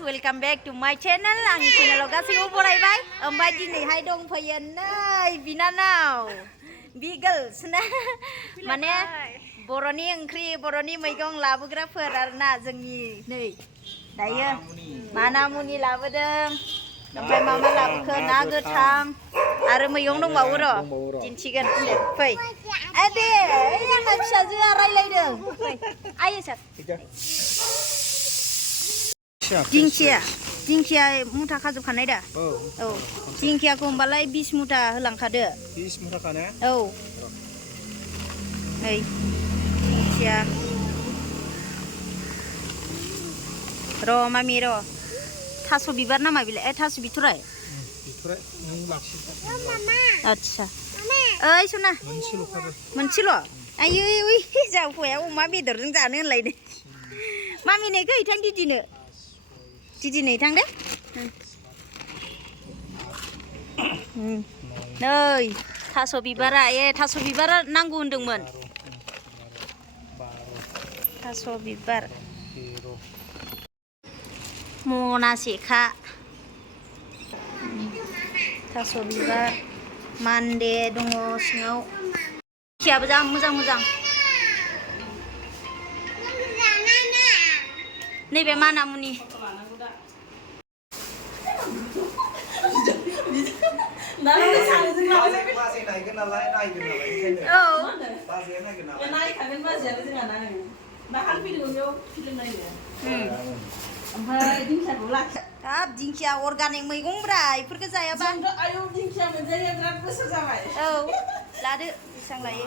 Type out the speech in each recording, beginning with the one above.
welcome back to my channel. Ang channel gaसिबो बरायबाय ओमफ्राय दिनैहाय दंफैयो नै बिनानाव बिगल्स ना माने बर'नि ओंख्रि बर'नि मैगं लाबोग्राफोर आरोना जोंनि नै दायो मानामुनि लाबोदों ओमफ्राय मा लाबोखो ना गोथां आरो मैगं दंबावो र' दिन्थिगोन फै दे आंना फिसाजोआ रायलायदों आयै सार दिंखिया मुथा खाजोबखानाय दा औ दिंखियाखौ होमबालाय 20 मुथा होलांखादो 20 मुथा खाने औ नै दिंखिया र' मामि र' थास' बिबार नामा बिलाय थास' बिथराय आच्छा ओइ सना मोनसेल' आयै ओइ जा हौवाया अमा बेदरजों जानो होनलायदों मामि नै हैथां दिदिनै थां दे नै थास' बिबारा थास' बिबारा नांगौ होनदोंमोन थास' बिबार मनासेखा थास' बिबार मान्दे दङ सिङाव दिंखियाबो जा मोजां नैबे मानामुनि हाब दिंखिया अर्गानिक मैगंब्रा इफोरखौ जायाबा औ लादो बेसेबां लायो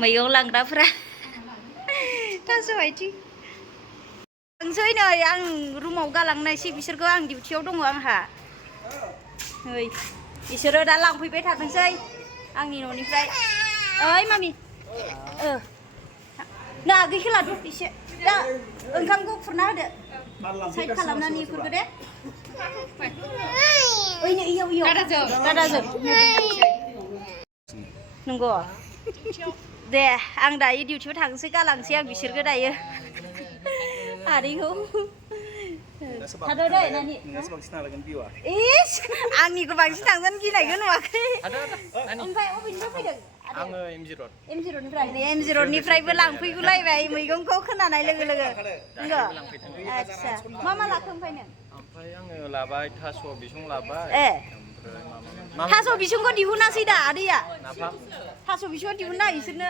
मैगं लांग्राफोरा थास' आइथिं थांसै नै आं रुमाव गालांनायसै बिसोरखौ आं डिउटियाव दङ आंहा नै बिसोरो दा लांफैबाय थाथोंसै आंनि न'निफ्राय ओइ मामि ना आगैखौ लादो एसे दा ओंखामखौ खुरना होदो साइड खालामनानै इफोरखौ दे ओइ नै इयाव दादाजों नंगौ दे आं दायो डिउटियाव थांसै गालांसै आं बिसोरखौ दायो आदैखौ थादो दे नानि इस आंनिखौ बांसिन थांगोन गिनायखौ नुवाखै ओमफ्राय अबेनिफ्राय फैदों आङो एमजि रडनिफ्राय नै एमजि रडनिफ्रायबो लांफैगुलायबाय मैगंखौ खोनानाय लोगो नंगौ आच्छा मा लाखो ओमफ्राय नों ओमफ्राय आङो लाबाय थास' बिसं लाबाय थास' बिसंखौ दिहुनासै दा आदैया थास' बिसंखौ दिहुनना बिसोरनो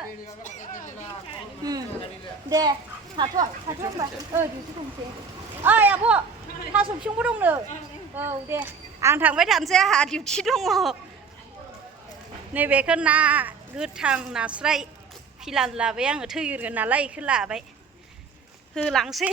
दे थाथ' होनबा दिउथि दंसै ओइ आब' थास' बिसंबो दंनो औ दे आं थांबाय थानोसै आंहा डिउटि दङ नैबेखौ ना गोथां नास्राय फिलान लाबाय आङो थैगोरगोन नालाय बेखौ लाबाय होलांसै